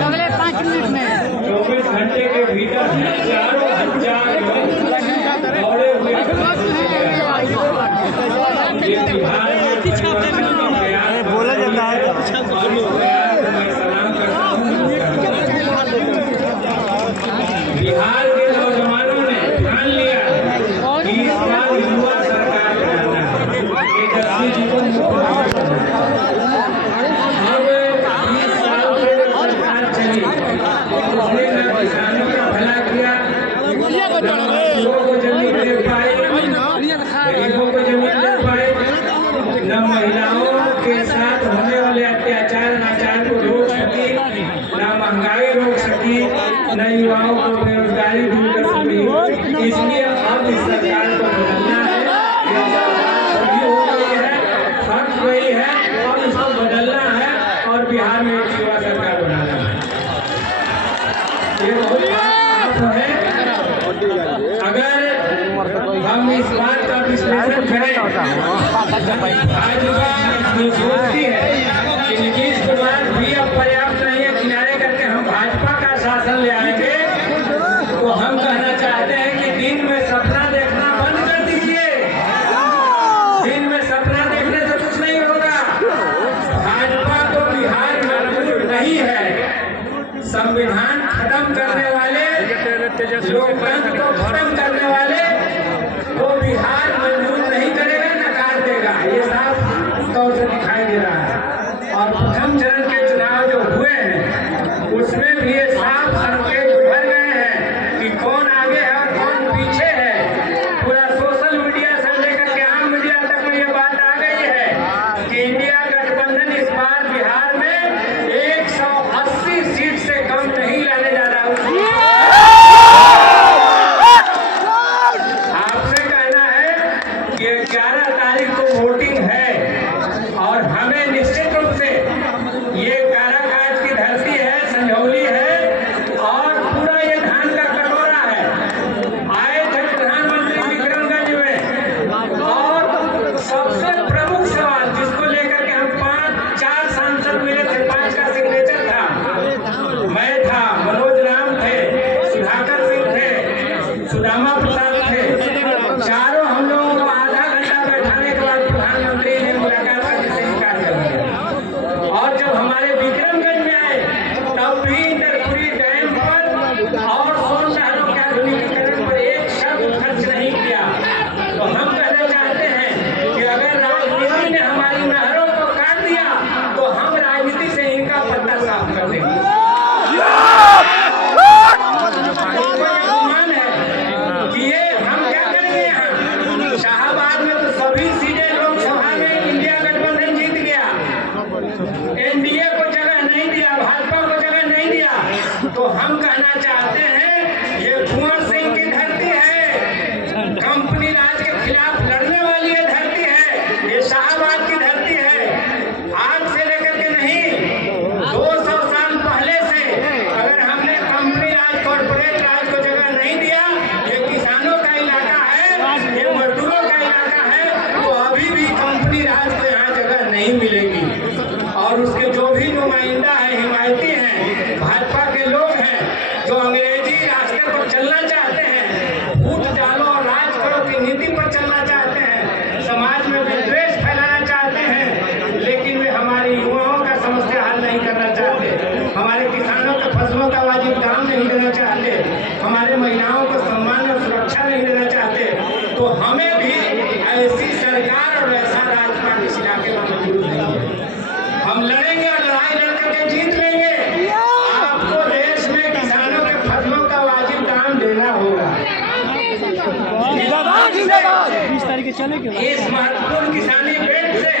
अगले 5 मिनट में 24 घंटे के भीतर 4,000 दौड़े हुए ये बिहार बोला जाता है। मैं सलाम करता हूँ। बिहार के नौजवानों ने ठान लिया कि इस बार युवा सरकार बनाना है। तेजस्वी जी को अब 20 साल से सरकार चली, उसने न किसानों का भला किया, मजदूरों को जमीन दे पाए, गरीबों को जमीन दे पाए, न महिलाओं के साथ होने वाले अत्याचार अनाचार को रोक सकी, न महंगाई रोक सकी, न युवाओं को बेरोजगारी दूर कर सकी। इसलिए अब इस सरकार को बदलना है। ये सरकार सभी हो गई है, फट गई है, अब इसको बदलना है और बिहार में एक युवा सरकार बनाना है। ये बहुत साफ है। अगर हम इस बात का विश्लेषण करें, भाजपा जो सोचती है कि नीतीश कुमार भी अब पर्याप्त नहीं है, किनारे करके हम भाजपा का शासन ले आएंगे, तो हम कहना चाहते हैं कि दिन में सपना देखना बंद कर दीजिए। दिन में सपना देखने से कुछ नहीं होगा। भाजपा को बिहार मंजूर नहीं है। संविधान खत्म करने वाले, लोकतंत्र को खत्म करने वाले वो बिहार मंजूर नहीं करेगा, नकार देगा। ये साफ तौर से दिखाई दे रहा है। और प्रथम चरण के चुनाव जो हुए हैं उसमें भी ये साफ संकेत उभर गए हैं कि कौन आगे है और कौन पीछे है। पूरा सोशल मीडिया से लेकर के आम मीडिया तक में ये बात आ गई है कि इंडिया गठबंधन इस बार बिहार में 180 सीट से कम नहीं लाने जा रहा। आपसे कहना है कि 11 तारीख को वोटिंग है और हमें निश्चित रूप से ये काराकाज की धरती है, संझौली है और पूरा ये धान का कटोरा है। आए थे प्रधानमंत्री विक्रमगंज में और सबसे प्रमुख सवाल जिसको लेकर के हम 5-4 सांसद मिले थे, 5 का सिग्नेचर था, मैं था, मनोज राम थे, सुधाकर सिंह थे, सुदामा प्रसाद थे। चारों हम लोगों को आधा घंटा बैठाने के बाद प्रधानमंत्री ने मुलाकात करने से इनकार कर दिया। और जब हमारे विक्रमगंज में आए तब भी इंद्रपुरी डैम पर और सोन नहरों के आधुनिकीकरण पर एक शब्द खर्च नहीं किया। तो हम कहना चाहते हैं कि अगर राजनीति ने हमारी नहरों को काट दिया तो हम राजनीति से इनका पत्ता साफ कर देंगे। अनुमान है कि ये हम क्या करेंगे। यहाँ शाहबाद में तो सभी सीटें लोकसभा में इंडिया गठबंधन जीत गया, एनडीए को जगह नहीं दिया, भाजपा को जगह नहीं दिया। तो हम कहना चाहते हैं ये कुंवर सिंह की धरती है, कंपनी राज के खिलाफ लड़ने वाली ये धरती है, ये शाहबाद की धरती है। आज से लेकर के नहीं, 200 साल पहले से अगर हमने कंपनी राज, कॉर्पोरेट राज को जगह नहीं दिया, ये किसानों का इलाका है, ये मजदूरों का इलाका है, तो अभी भी कंपनी राज को यहाँ जगह नहीं मिलेगी। और उसके जो भी नुमाइंदा है, हिमायती हैं, भाजपा के लोग हैं जो अंग्रेजी रास्ते पर चलना चाहते हैं, फूट डालो और राज करो की नीति पर चलना चाहते हैं, समाज में विद्वेष फैलाना चाहते हैं, लेकिन वे हमारे युवाओं का समस्या हल नहीं करना चाहते, हमारे किसानों के फसलों का वाजिब दाम नहीं देना चाहते, हमारे महिलाओं को सम्मान और सुरक्षा नहीं देना चाहते। तो हमें भी ऐसी सरकार और ऐसा राजपाट इस इलाके में मंजूर नहीं है। हम लड़ेंगे और लड़ाई लड़ करके जीत लेंगे। आपको देश में किसानों के फसलों का वाजिब दाम देना होगा। इस महत्वपूर्ण किसानी बेल्ट से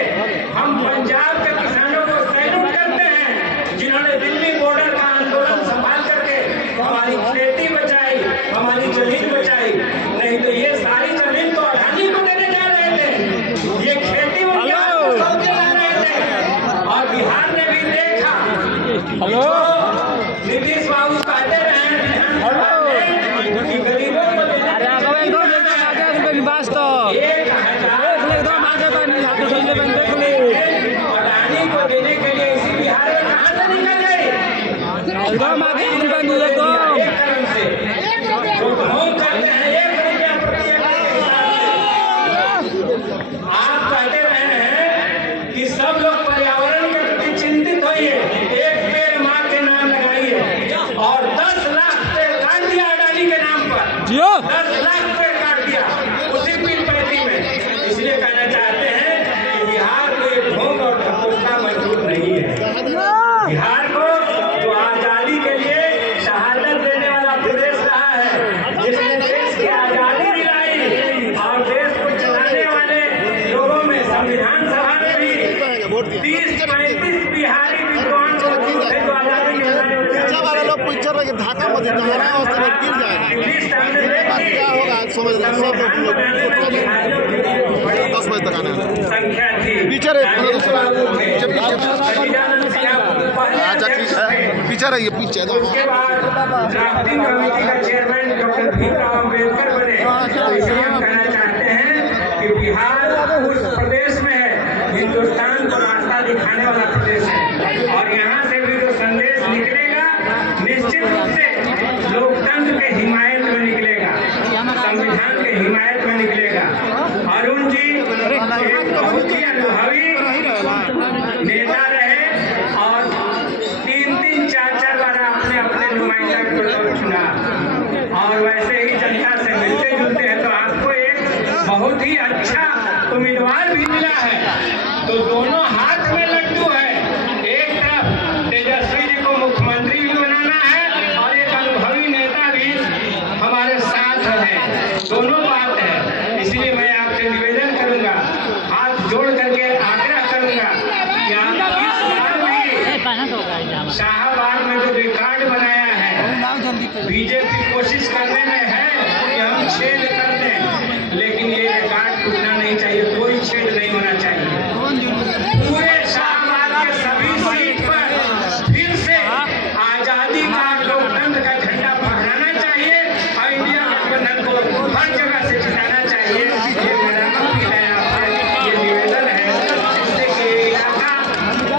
हम पंजाब के किसानों को सैल्यूट करते हैं, जिन्होंने दिल्ली बॉर्डर का आंदोलन संभाल करके हमारी खेती बचाई, हमारी जमीन बचाई। नहीं तो ये सारी जमीन तो अडानी को देने जा रहे थे, ये खेती वो बिहार को सौंपने जा रहे थे। और बिहार ने भी देखा नीतीश बाबू कहते रहे कि गरीबों को 1,000 अडानी को देने के लिए इसी बिहार में कहाँ से निकल गए? एक तरफ से जो ढोंग करते हैं 1 रुपया प्रति एकड़ के हिसाब से। आप कहते रहे हैं कि सब लोग पर्यावरण के प्रति चिंतित होइए, एक पेड़ माँ के नाम लगाइए, और 10 लाख पेड़ काट दिया अडानी के नाम पर। 10 लाख पेड़ काट दिया उसी पील पैती में। इसलिए कहना चाहते हैं कि बिहार को ये ढोंग और ठपोका मंजूर नहीं है। बिहार को जो आजादी के लिए शहादत देने वाला प्रदेश रहा है, जिसने देश की आजादी दिलाई और देश को चलाने वाले लोगों में संविधान सभा में भी 30-35 बिहारी विद्वान मौजूद थे जो आजादी के वाले लोग पिक्चर रखे ढाका मत गिर जाएगा। लिस्ट हमने देखी। क्या होगा समझ रहे हैं सब लोग 10 बजे तक आना है। संख्या थी पीछे रहे अच्छा ठीक है पीछे रहिए पीछे। उसके बाद ड्राफ्टिंग कमेटी का चेयरमैन डॉक्टर भीमराव अम्बेडकर बने। तो इसलिए हम कहना चाहते हैं कि बिहार उस प्रदेश में है हिंदुस्तान को रास्ता दिखाने वाला प्रदेश है, और यहाँ से भी जो संदेश निकलेगा निश्चित रूप से लोकतंत्र के हिमायत में निकलेगा, संविधान के हिमायत में निकलेगा। अरुण जी एक बहुत ही अनुभवी नेता रहे और 3-3, 4-4 बार आपने अपने नुमाइंदा के तौर पर चुना, और वैसे ही जनता से मिलते जुलते हैं, तो आपको एक बहुत ही अच्छा उम्मीदवार भी मिला है। तो दोनों हाथ में लड्डू है, एक तरफ तेजस्वी जी को मुख्यमंत्री भी बनाना है और एक अनुभवी नेता भी हमारे साथ है, दोनों बात है। इसलिए मैं आपसे निवेदन करूंगा, हाथ जोड़ करके आग्रह करूंगा कि आप इस बार भी शाहबाद में जो रिकॉर्ड बनाया है, बीजेपी कोशिश करने में है कि हम छेद कर दें, लेकिन ये रिकॉर्ड टूटना नहीं चाहिए, कोई छेद नहीं होना चाहिए। पूरे शाहबाद के सभी सीट पर फिर से आजादी का लोकतंत्र का झंडा फहराना चाहिए और इंडिया गठबंधन को हर जगह से जिताना चाहिए। ये मेरा अपील है आपसे, ये निवेदन है, जिससे कि इलाका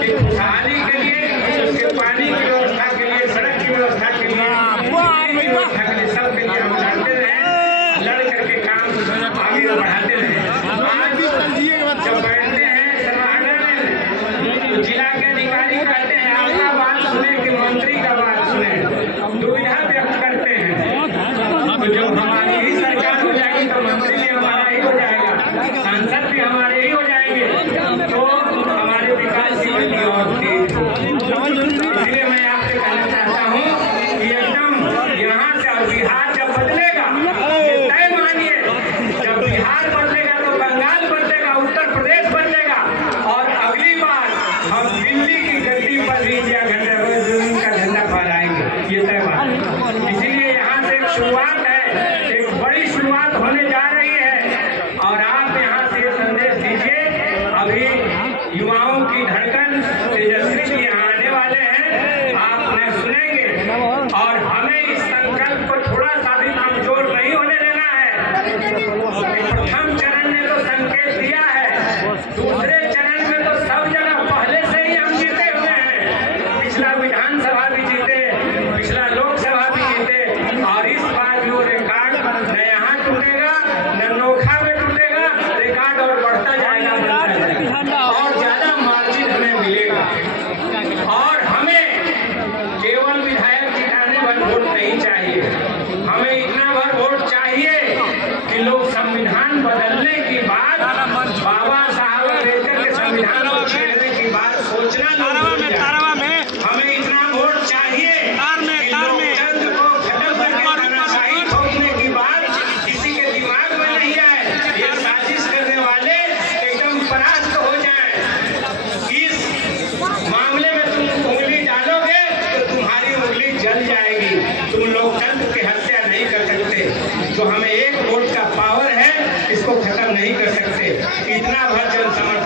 की खुशहाली के लिए, उसके पानी की व्यवस्था के लिए, सड़क की व्यवस्था के लिए, व्यवस्था के लिए, सब के लिए हम लड़ते रहे, लड़ करके काम आगे बढ़ाते रहे। आज जब बैठते हैं सभागार में, जिला के अधिकारी कहते हैं आपका बात सुने कि मंत्री का बात सुने, दुविधा व्यक्त करते हैं। तो जब हमारी ही सरकार हो जाएगी तो मंत्री भी हमारा ही हो जाएगा, सांसद भी हमारे ही हो जाएंगे, तो हमारे विकास जीवन की और तेज होगी। इसलिए मैं आपसे कहना चाहता हूँ कि एकदम यहाँ से और बिहार जब बदलेगा, ये तय मानिए, जब बिहार बदलेगा तो बंगाल बदलेगा, उत्तर प्रदेश बदलेगा, और अगली बार हम दिल्ली की गद्दी पर भी इंडिया गठबंधन का झंडा फहराएंगे, ये तय बात। इसीलिए यहाँ से एक शुरुआत है, एक बड़ी शुरुआत होने जा रही है, और आप यहाँ से संदेश दीजिए। अभी युवाओं की धड़कन तेजस्वी जी यहाँ आने वाले हैं, आप उन्हें सुनेंगे, और हमें इस संकल्प को थोड़ा सा भी कमजोर नहीं होने देना है। प्रथम चरण ने तो संकेत दिया है, दूसरे चरण में तो सब जगह पहले से ही हम जीते हुए हैं। पिछला विधानसभा भी जीते, पिछला लोकसभा भी जीते, और इस बार भी वो रिकॉर्ड न यहाँ टूटेगा न नोखा में टूटेगा, रिकॉर्ड और बढ़ता जाएगा, और ज्यादा मार्जिन हमें मिलेगा। और हमें केवल विधायक जिताने भर वोट नहीं चाहिए, हमें इतना भर वोट चाहिए कि लोग संविधान बदलने की बात, बाबा साहब अम्बेडकर के संविधान को छेड़ने की बात सोचना लोग भूल जाए। हमें इतना वोट चाहिए कि लोकतंत्र को खत्म करके तानाशाही ठोकने की बात किसी के दिमाग में नहीं आए, ये साजिश करने वाले एकदम परास्त हो जाए। इस मामले में तुम उंगली डालोगे तो तुम्हारी उंगली जल जाएगी, तुम लोकतंत्र की हत्या नहीं कर सकते। जो हमें एक वोट का पावर है, इसको खत्म नहीं कर सकते। इतना भर जन समर्थन